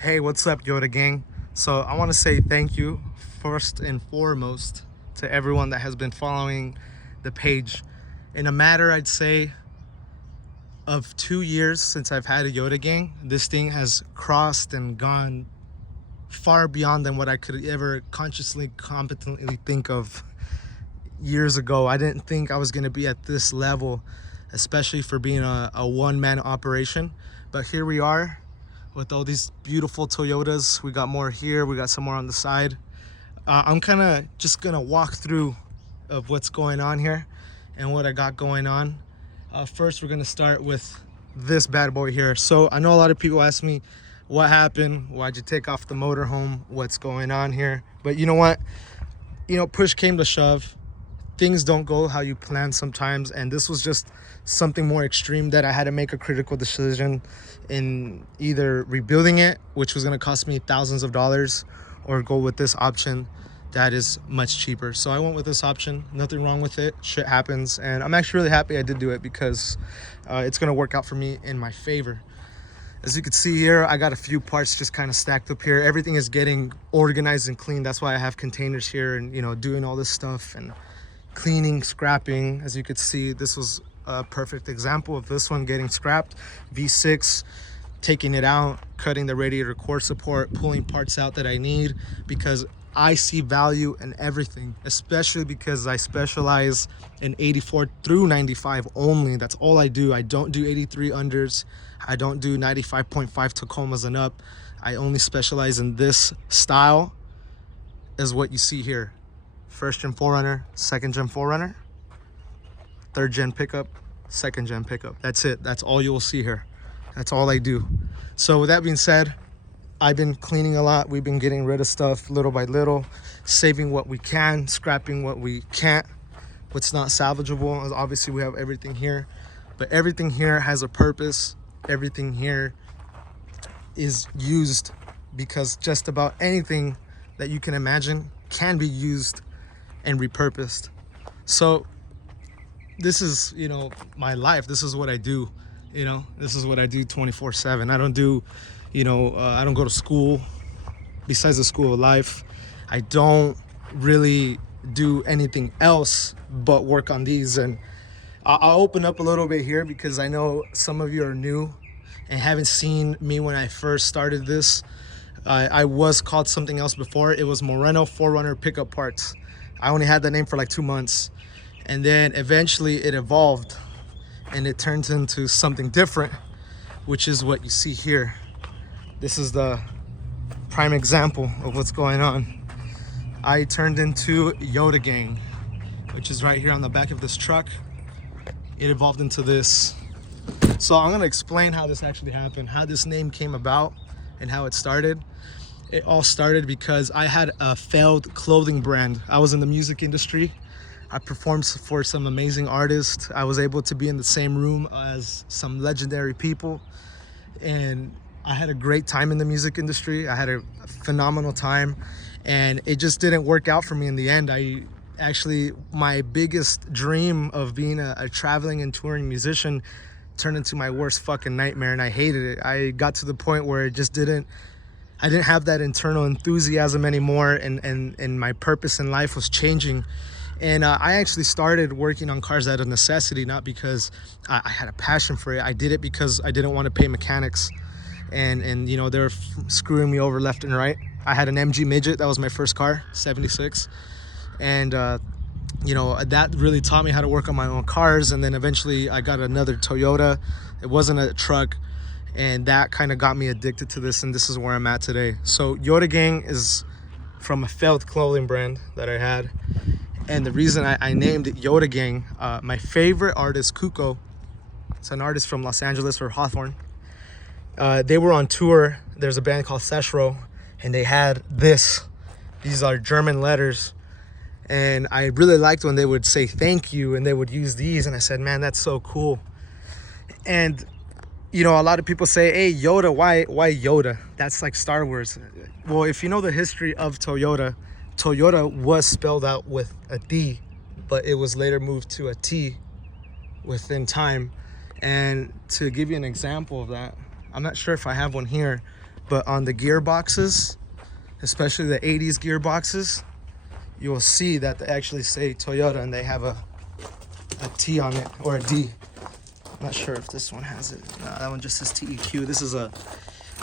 Hey, what's up, Yoda Gang? So I want to say thank you first and foremost to everyone that has been following the page. In a matter, I'd say, of 2 years since I've had a Yoda Gang, this thing has crossed and gone far beyond than what I could ever consciously, competently think of years ago. I didn't think I was going to be at this level, especially for being a one-man operation. But here we are with all these beautiful Toyotas. We got more here, we got some more on the side. I'm kind of just gonna walk through of what's going on here and what I got going on. First, we're gonna start with this bad boy here. So I know a lot of people ask me, what happened? Why'd you take off the motorhome? What's going on here? But you know what? Push came to shove. Things don't go how you plan sometimes, and this was just something more extreme that I had to make a critical decision in either rebuilding it, which was going to cost me thousands of dollars, or go with this option that is much cheaper. So I went with this option. Nothing wrong with it. Shit happens, and I'm actually really happy I did do it because it's going to work out for me in my favor. As you can see here, I got a few parts just kind of stacked up here. Everything is getting organized and clean. That's why I have containers here and doing all this stuff and cleaning, scrapping. As you could see, this was a perfect example of this one getting scrapped. V6, taking it out, cutting the radiator core support, pulling parts out that I need, because I see value in everything, especially because I specialize in 84 through 95 only. That's all I do. I don't do 83 unders. I don't do 95.5 Tacomas and up. I only specialize in this style, is what you see here. First gen 4Runner, second gen 4Runner, third gen pickup, second gen pickup. That's it. That's all you'll see here. That's all I do. So with that being said, I've been cleaning a lot. We've been getting rid of stuff little by little, saving what we can, scrapping what we can't, what's not salvageable. Obviously we have everything here, but everything here has a purpose. Everything here is used, because just about anything that you can imagine can be used and repurposed. So this is my life. This is what I do. This is what I do 24/7. I don't do I don't go to school besides the school of life. I don't really do anything else but work on these. And I'll open up a little bit here because I know some of you are new and haven't seen me when I first started this. I was called something else before. It was Moreno 4Runner Pickup Parts. I only had that name for like 2 months, and then eventually it evolved and it turned into something different, which is what you see here. This is the prime example of what's going on. I turned into ´odaGäng, which is right here on the back of this truck. It evolved into this. So I'm gonna explain how this actually happened, how this name came about, and how it started. It all started because I had a failed clothing brand. I was in the music industry. I performed for some amazing artists. I was able to be in the same room as some legendary people, and I had a great time in the music industry. I had a phenomenal time, and it just didn't work out for me in the end. My biggest dream of being a traveling and touring musician turned into my worst fucking nightmare, and I hated it. I got to the point where I didn't have that internal enthusiasm anymore, and my purpose in life was changing. And I actually started working on cars out of necessity, not because I had a passion for it. I did it because I didn't want to pay mechanics, and they were screwing me over left and right. I had an MG Midget. That was my first car, 76. And that really taught me how to work on my own cars. And then eventually I got another Toyota. It wasn't a truck, and that kind of got me addicted to this, and this is where I'm at today. So ´odaGäng is from a failed clothing brand that I had, and the reason I named it ´odaGäng, my favorite artist, Kuko, it's an artist from Los Angeles, or Hawthorne. They were on tour. There's a band called Seshro, and they had these are German letters, and I really liked when they would say thank you and they would use these, and I said, man, that's so cool. And a lot of people say, hey, Yoda, why Yoda? That's like Star Wars. Well, if you know the history of Toyota was spelled out with a D, but it was later moved to a T within time. And to give you an example of that, I'm not sure if I have one here, but on the gearboxes, especially the 80s gearboxes, you will see that they actually say Toyota and they have a T on it, or a D. I'm not sure if this one has it. No, that one just says TEQ. This is a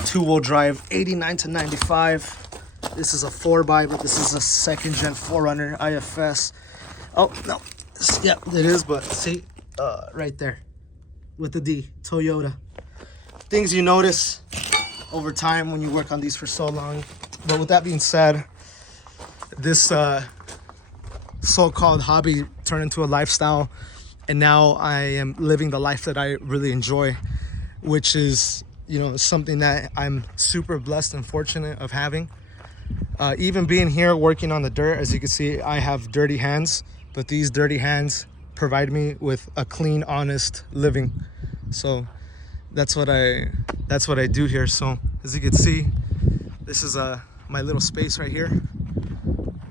two-wheel drive 89 to 95. This is a 4x, but this is a second gen 4Runner IFS. Oh no, yeah, it is, but see, right there with the D, Toyota. Things you notice over time when you work on these for so long. But with that being said, this so-called hobby turned into a lifestyle, and now I am living the life that I really enjoy, which is, you know, something that I'm super blessed and fortunate of having. Even being here working on the dirt, as you can see, I have dirty hands, but these dirty hands provide me with a clean, honest living. So that's what I do here. So as you can see, this is my little space right here.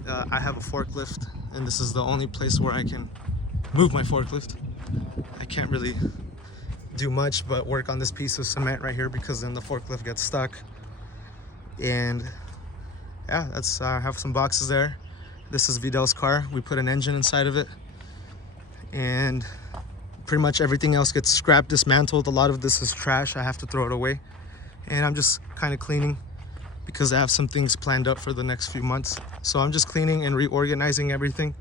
I have a forklift, and this is the only place where I can move my forklift. I can't really do much but work on this piece of cement right here, because then the forklift gets stuck. And yeah, that's I have some boxes there. This is Vidal's car. We put an engine inside of it, and pretty much everything else gets scrapped, dismantled. A lot of this is trash. I have to throw it away, and I'm just kind of cleaning because I have some things planned up for the next few months. So I'm just cleaning and reorganizing everything,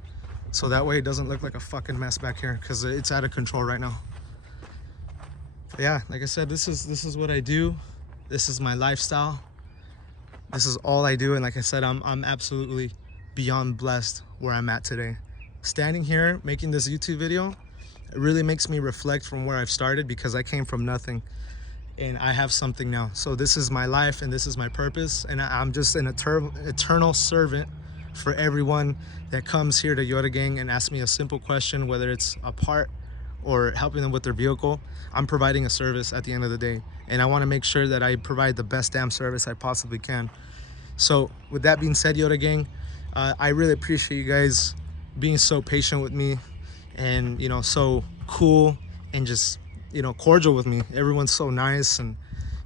so that way it doesn't look like a fucking mess back here, because it's out of control right now. But yeah, like I said, this is what I do. This is my lifestyle. This is all I do, and like I said, I'm absolutely beyond blessed where I'm at today. Standing here making this YouTube video, it really makes me reflect from where I've started, because I came from nothing and I have something now. So this is my life and this is my purpose, and I'm just an eternal servant for everyone that comes here to ´odaGäng and asks me a simple question, whether it's a part or helping them with their vehicle. I'm providing a service at the end of the day, and I want to make sure that I provide the best damn service I possibly can. So with that being said, ´odaGäng, I really appreciate you guys being so patient with me, and you know, so cool and just, you know, cordial with me. Everyone's so nice, and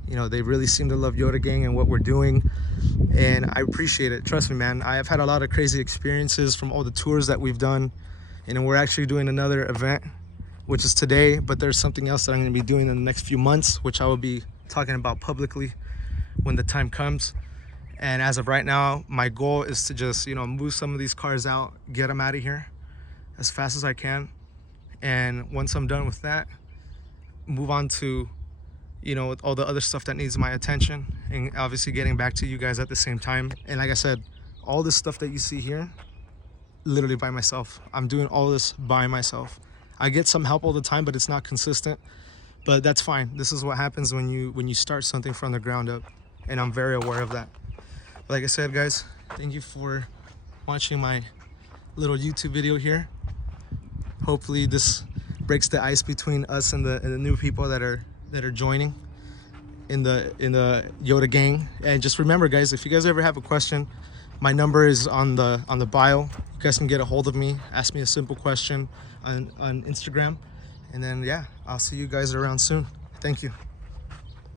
you know, they really seem to love ´odaGäng and what we're doing, and I appreciate it. Trust me, man, I have had a lot of crazy experiences from all the tours that we've done, and we're actually doing another event, which is today, but there's something else that I'm going to be doing in the next few months, which I will be talking about publicly when the time comes. And as of right now, my goal is to just, you know, move some of these cars out, get them out of here as fast as I can. And once I'm done with that, move on to, you know, all the other stuff that needs my attention, and obviously getting back to you guys at the same time. And like I said, all this stuff that you see here, literally by myself. I'm doing all this by myself. I get some help all the time, but it's not consistent, but that's fine. This is what happens when you start something from the ground up, and I'm very aware of that. But like I said, guys, thank you for watching my little YouTube video here. Hopefully this breaks the ice between us and the new people that are joining in the ´odaGäng. And just remember, guys, if you guys ever have a question, my number is on the bio. You guys can get a hold of me, ask me a simple question on Instagram, and then yeah, I'll see you guys around soon. Thank you.